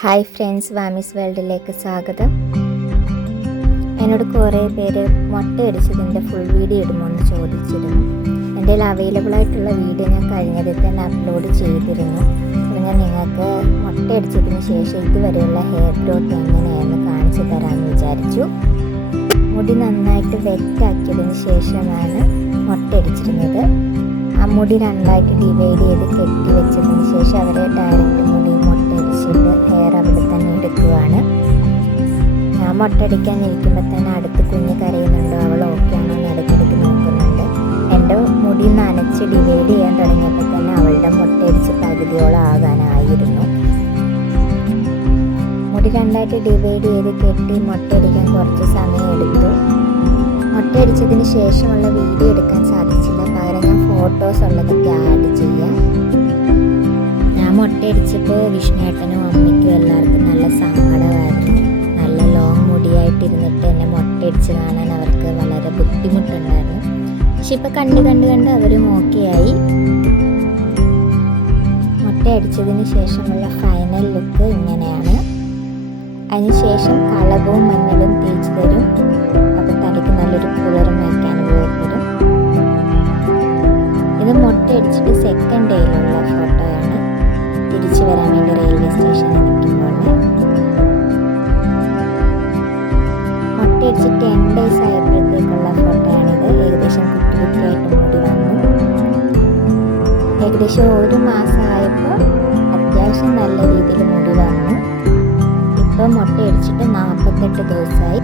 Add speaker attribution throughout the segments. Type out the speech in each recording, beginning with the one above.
Speaker 1: Hi friends വാമിസ് വേൾഡിലേക്ക് സ്വാഗതം. എന്നോട് കുറേ പേര് മുട്ട അടിച്ചതിന്റെ ഫുൾ വീഡിയോ ഇടുമോ എന്ന് ചോദിച്ചിരുന്നു. എന്റെ അവൈലബിൾ ആയിട്ടുള്ള വീഡിയോ ഞാൻ കഴിഞ്ഞതിൽ തന്നെ അപ്ലോഡ് ചെയ്തിരുന്നു. അപ്പോൾ ഞാൻ നിങ്ങൾക്ക് മുട്ട അടിച്ചതിന് ശേഷം ഇതുവരെയുള്ള ഹെയർ ഗ്രോത്ത് എങ്ങനെയാണെന്ന് കാണിച്ചു തരാമെന്ന് വിചാരിച്ചു. മുടി നന്നായിട്ട് വെറ്റാക്കിയതിന് ശേഷമാണ് മുട്ട അടിച്ചിരുന്നത്. ആ മുടി രണ്ടായിട്ട് ഡിവൈഡ് ചെയ്ത് കെട്ടി വെച്ചതിന് ശേഷം അവരെ ഡയറക്റ്റ് ഞാൻ മുട്ടയടിക്കാൻ ഇരിക്കുമ്പോൾ തന്നെ അടുത്ത് കുഞ്ഞ് കരയുന്നുണ്ടോ. അവൾ ഓക്കെ ആണോ എന്ന് ഇടയ്ക്കിടയ്ക്ക് നോക്കുന്നുണ്ട്. എന്റെ മുടി നനച്ച് ഡിവൈഡ് ചെയ്യാൻ തുടങ്ങിയപ്പോൾ തന്നെ അവളുടെ മുട്ടയടിച്ച് പകുതിയോളം ആകാനായിരുന്നു. മുടി രണ്ടായിട്ട് ഡിവൈഡ് ചെയ്ത് കെട്ടി മുട്ടയടിക്കാൻ കുറച്ച് സമയം എടുത്തു. മുട്ടയടിച്ചതിന് ശേഷമുള്ള വീഡിയോ എടുക്കാൻ സാധിച്ചില്ല. പകരം ഞാൻ ഫോട്ടോസ് ഉള്ളതൊക്കെ ആഡ് ചെയ്യാം. ഞാൻ മുട്ടയടിച്ചപ്പോൾ വിഷ്ണുവേട്ടനും അമ്മയ്ക്കും മുട്ടയടിച്ച് കാണാൻ അവർക്ക് വളരെ ബുദ്ധിമുട്ടുണ്ടായിരുന്നു. പക്ഷെ ഇപ്പം കണ്ട് കണ്ട് കണ്ട് അവരും ഓക്കെ ആയി. മുട്ടയടിച്ചതിന് ശേഷമുള്ള ഫൈനൽ ലുക്ക് ഇങ്ങനെയാണ്. അതിനുശേഷം കളവും മഞ്ഞളും ഏകദേശം ഒരു മാസമായപ്പോൾ അത്യാവശ്യം നല്ല രീതിയിൽ മുടി വന്നു. ഇപ്പോൾ മുട്ടയടിച്ചിട്ട് നാൽപ്പത്തെട്ട് ദിവസമായി.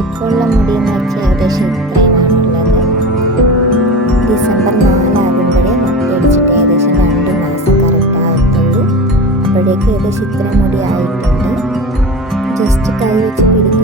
Speaker 1: ഇപ്പോൾ ഉള്ള മുടി എന്ന് വെച്ചാൽ ഏകദേശം ഇത്രയുമാണുള്ളത്. ഡിസംബർ നാലാകുമ്പോഴേ മുട്ടയടിച്ചിട്ട് ഏകദേശം രണ്ട് മാസം കറക്റ്റ് ആകത്തുള്ളൂ അപ്പോഴേക്ക് ഏകദേശം ഇത്ര മുടി ആയിട്ടുണ്ട്. ജസ്റ്റ് കൈ വെച്ച് പിടിക്കാനും